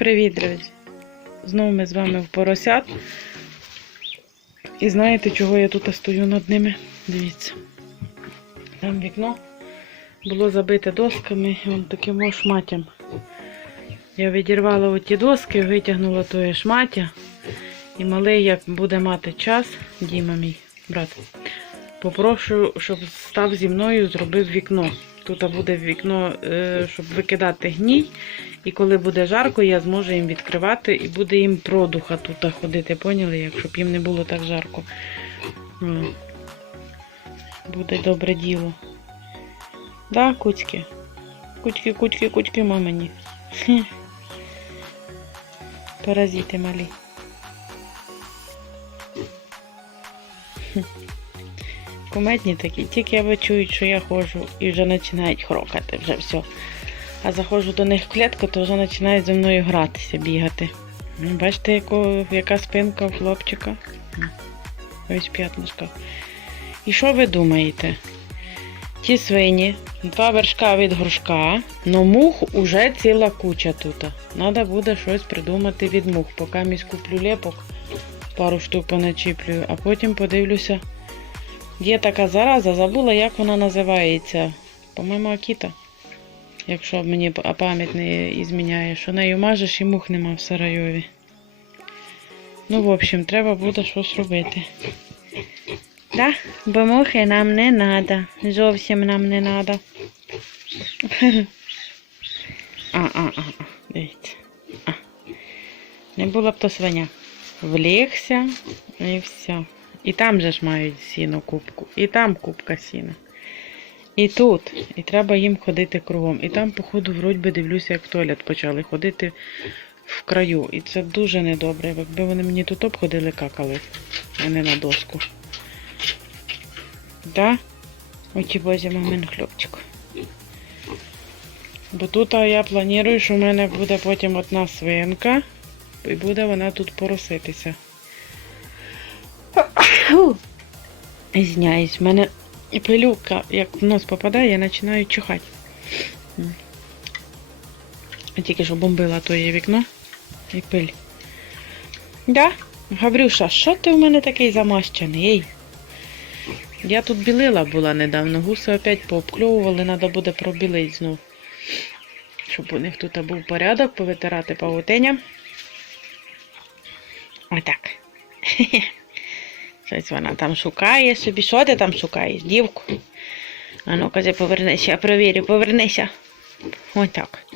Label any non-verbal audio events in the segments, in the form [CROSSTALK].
Привіт, друзі! Знову ми з вами в поросят. І знаєте, чого я тут стою над ними? Дивіться. Там вікно було забите досками вон таким ось шматтям. Я відірвала оті доски, витягнула тоє шмаття. І малий, як буде мати час, Діма мій брат, попрошу, щоб став зі мною, зробив вікно. Тут буде вікно, е, щоб викидати гній. І коли буде жарко, я зможу їм відкривати і буде їм продуха тут ходити, поняли, як щоб їм не було так жарко. Буде добре діло. Да, куцьки? Кучки, кучки, кучки, мамині. Паразити малі. Кумедні такі, тільки аби чують, що я ходжу, і вже починають хрокати, вже все. А заходжу до них в клітку, то вже починають зі мною гратися, бігати. Бачите, яко, яка спинка у хлопчика? Ось п'ятнишко. І що ви думаєте? Ті свині, два вершка від горшка, но мух уже ціла куча тут. Надо буде щось придумати від мух. Поки місь куплю лепок, пару штук поначіплюю, а потім подивлюся. Є така зараза, забула, як вона називається. По-моєму, Акіта. Якщо мені пам'ять не зміняє, що нею мажеш і мух нема в Сарайові. Ну, в общем, треба буде щось робити. Да? Бо мухи нам не треба. Зовсім нам не треба. [LAUGHS] А, а, а, а, дивіться. А. Не була б то свиня. Влігся і все. І там же ж мають сіно кубку. І там кубка сіна. І тут. І треба їм ходити кругом. І там, походу, вроді би дивлюся, як в туалет почали ходити в краю. І це дуже недобре. Якби вони мені тут обходили, какали, а не на доску. Да? Оті бозі мамин хлопчик. Бо тут я планую, що в мене буде потім одна свинка, і буде вона тут пороситися. Зняюсь, в мене пилюка, як в нос попадає, я починаю чихати. М. Я тільки що бомбила тоє вікно і пиль. Да? Гаврюша, що ти в мене такий замащений? Ей? Я тут білила була недавно, гуси опять пообкльовували, треба буде пробілити знов. Щоб у них тут був порядок, повитирати павутиння. Отак. [LAUGHS] Щось вона там шукає собі. Що ти там шукаєш, дівку? А ну, кази, повернися, я провірю, повернися. Ось так.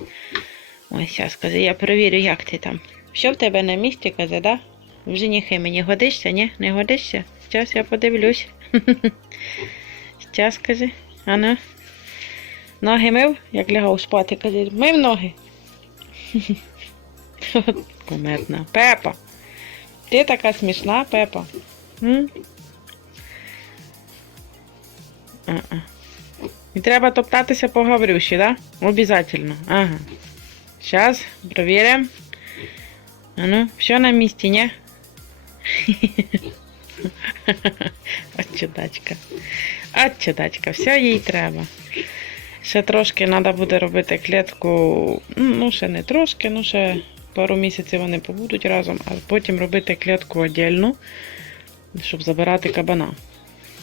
Ось зараз, кази, я провірю, як ти там. Що в тебе на місці, кази, да? В женихи мені годишся, ні? Не годишся? Зараз я подивлюсь. [LAUGHS] Зараз, кажи. А ну. Ноги мив, як лягав спати, кази, мив ноги. [LAUGHS] Куметна. Пепа. Ти така смішна, Пепа. І треба топтатися по Гаврюші, да? Обязательно. Ага. Проверим. А ну, все на місці, не? [LAUGHS] От чудачка. От чудачка, все їй треба. Ще трошки треба буде робити клітку. Ну, ще не трошки, ну ще пару місяців вони побудуть разом, а потім робити клітку віддільну, щоб забирати кабана.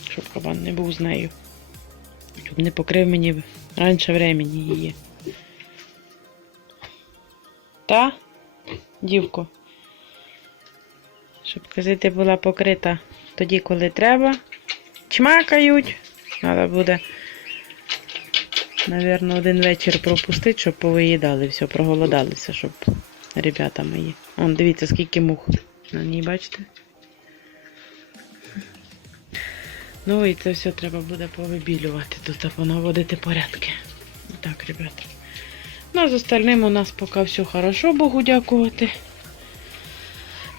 Щоб кабан не був з нею. Щоб не покрив мені раніше времени її. Та, дівко. Щоб казати була покрита тоді, коли треба. Чмакають. Треба буде, напевно, один вечір пропустити, щоб повиїдали все, проголодалися, щоб ребята мої. Он, дивіться, скільки мух. На ній, бачите? Ну і це все треба буде повибілювати тут, наводити порядки. Так, ребята. Ну, а з остальним у нас поки все хорошо, Богу дякувати.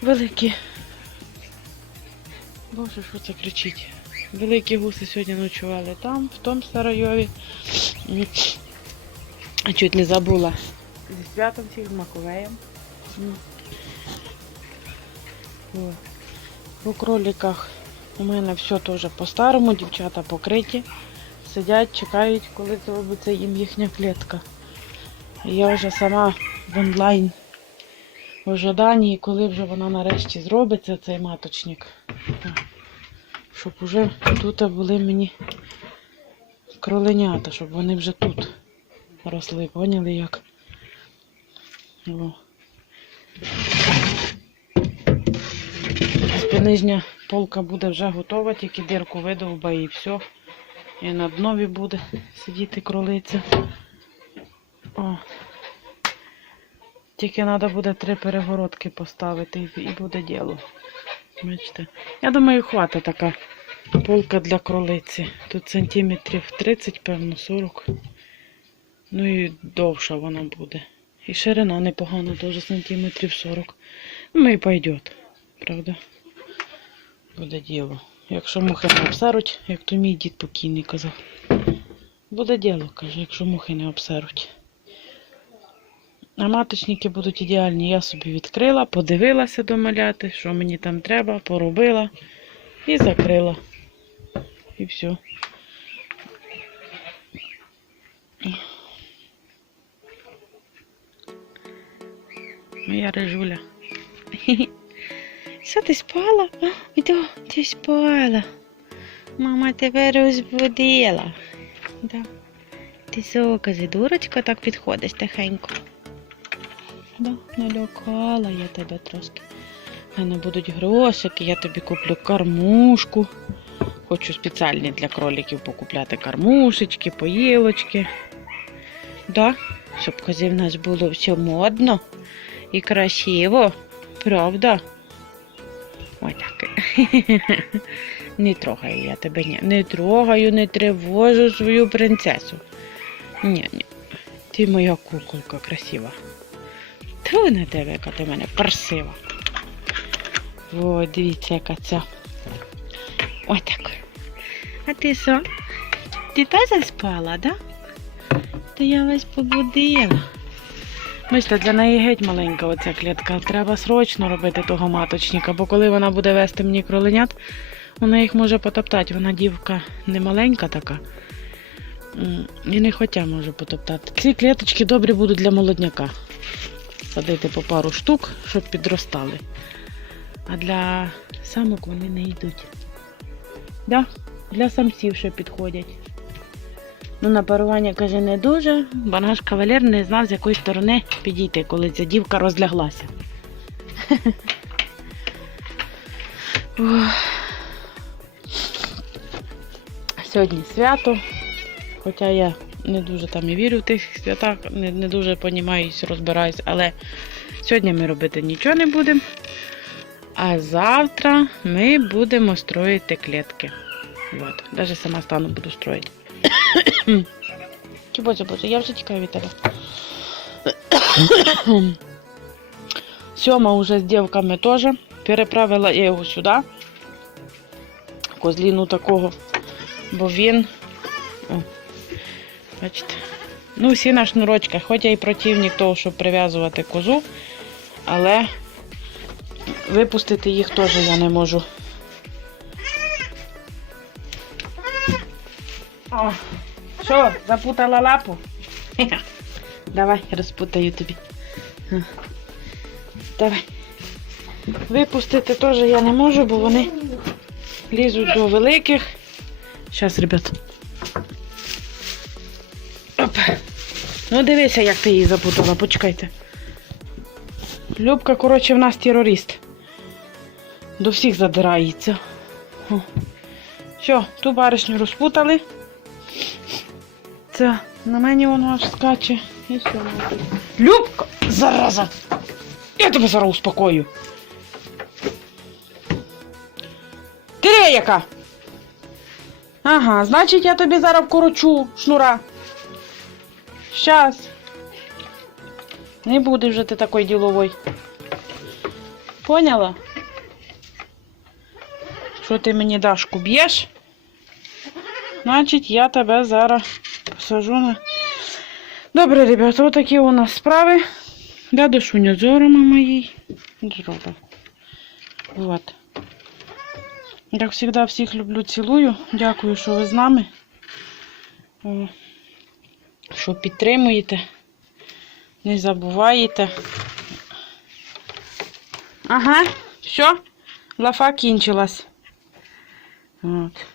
Великі. Боже, що це кричить? Великі гуси сьогодні ночували там, в тому Старойові. А Чуть не забула. Зі святом всіх з Маковеєм. По кроликах у мене все теж по-старому, дівчата покриті. Сидять, чекають, коли зробиться їм їхня клітка. Я вже сама в онлайн в ожиданні, коли вже вона нарешті зробиться, цей маточник. Щоб уже тут були мені кроленята, щоб вони вже тут росли. Поняли як? Нижня полка буде вже готова, тільки дирку видовба і все. І на днові буде сидіти кролиця. О. Тільки треба буде три перегородки поставити і- буде діло. Бачите? Я думаю, хватить така полка для кролиці. Тут сантиметрів 30, певно, 40. Ну і довша вона буде. І ширина непогана, теж сантиметрів 40. Ну і пойдет, правда? Буде діло. Якщо мухи не обсеруть, як то мій дід покійний казав. Буде діло, каже, якщо мухи не обсеруть. А маточники будуть ідеальні. Я собі відкрила, подивилася до маляти, що мені там треба, поробила і закрила. І все. Моя рижуля. [LAUGHS] Що ти спала? Да, ти спала. Мама тебе розбудила. Да. Ти що, каже, дурочка, так підходиш тихенько. Да, налякала я тебе трошки. Мене будуть грошики, я тобі куплю кормушку. Хочу спеціальні для кроликів покупляти кормушечки, поїлочки. Да, щоб козі в нас було все модно і красиво. Правда? Так. [LAUGHS] Не трогаю я тебе, ні. Не трогаю, не тривожу свою принцесу. Ні, ні. Ти моя куколка красива. Ту на тебе, яка ти в мене красива. О, дивіться, яка ця. Ой так. А ти що? Ти теж спала, да? То я вас побудила. Мисля, для неї геть маленька оця клітка. Треба срочно робити того маточника, бо коли вона буде вести мені кроленят, вона їх може потоптати. Вона дівка не маленька така. І не хотя може потоптати. Ці клеточки добрі будуть для молодняка. Садити по пару штук, щоб підростали. А для самок вони не йдуть. Да, для самців ще підходять. Ну, на парування, каже, не дуже, бо наш кавалер не знав, з якої сторони підійти, коли ця дівка розляглася. Сьогодні свято. Хоча я не дуже там і вірю в тих святах, не, не дуже понімаюсь, розбираюсь, але сьогодні ми робити нічого не будемо. А завтра ми будемо строїти клітки. Даже сама стану буду строїти. Чи боже, боже, я вже тікаю від тебе. Сьома уже з дівками теж. Переправила я його сюди. Козліну такого. Бо він. О, бачите. Ну, всі на шнурочках. Хоч я і противник того, щоб прив'язувати козу, але випустити їх теж я не можу. О, що, запутала лапу? Давай, розпутаю тобі. Давай. Випустити теж я не можу, бо вони лізуть до великих. Зараз, ребят. Оп. Ну, дивися, як ти її запутала, почекайте. Любка, коротше, в нас терорист. До всіх задирається. Все, ту баришню розпутали. Це на мені воно аж скаче. І все. Любка, зараза! Я тебе зараз успокою. Ти яка? Ага, значить я тобі зараз вкорочу шнура. Щас. Не буде вже ти такий діловий. Поняла? Що ти мені дашку б'єш? Значить, я тебе зараз посажу на. Добре, ребята, отакі у нас справи. Да, дошуня зорома моїй. Зробив. Вот. Як завжди, всіх люблю, цілую. Дякую, що ви з нами. Що підтримуєте. Не забуваєте. Ага, все, лафа кінчилась. От.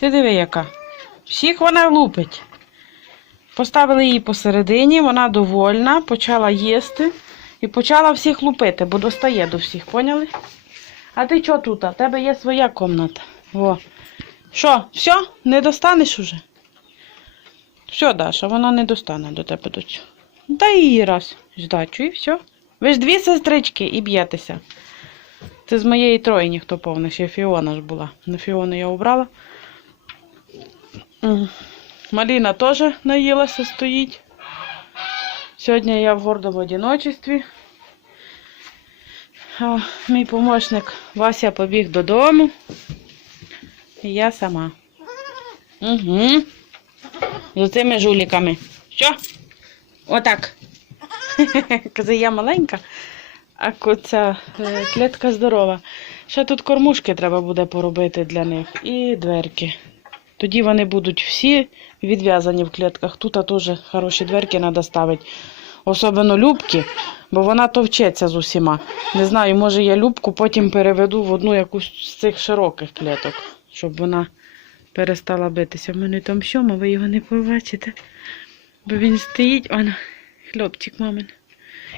Ти диви, яка. Всіх вона лупить. Поставили її посередині, вона довольна, почала їсти і почала всіх лупити, бо достає до всіх, поняли? А ти що тут? У тебе є своя комната. Во. Що, все? Не достанеш уже? Все, Даша, вона не достане до тебе до цього. Дай її раз здачу і все. Ви ж дві сестрички і б'єтеся. Це з моєї трої ніхто повний, ще Фіона ж була. На Фіону я обрала. М. Маліна теж наїлася, стоїть. Сьогодні я в гордому одиночестві. Мій помощник Вася побіг додому. І я сама. Угу. З цими жуліками. Що? Отак. [LAUGHS] Каза, я маленька, а ця е, клітка здорова. Ще тут кормушки треба буде поробити для них і дверки. Тоді вони будуть всі відв'язані в клітках. Тут теж хороші дверки треба ставити. Особливо любки, бо вона товчеться з усіма. Не знаю, може я любку потім переведу в одну якусь з цих широких кліток, щоб вона перестала битися. В мене там сьома, ви його не побачите. Бо він стоїть, он, хлопчик мамин.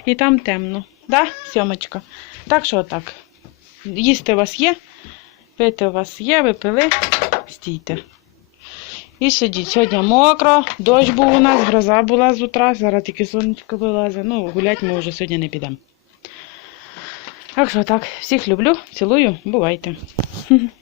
І там темно. Да, сьомочка? Так що отак. Їсти у вас є, пити у вас є, ви пили, стійте. І сидіть. Сьогодні мокро, дощ був у нас, гроза була з утра, зараз тільки сонечко вилазить. Ну, гуляти ми вже сьогодні не підемо. Так що так, всіх люблю, цілую, бувайте. [LAUGHS]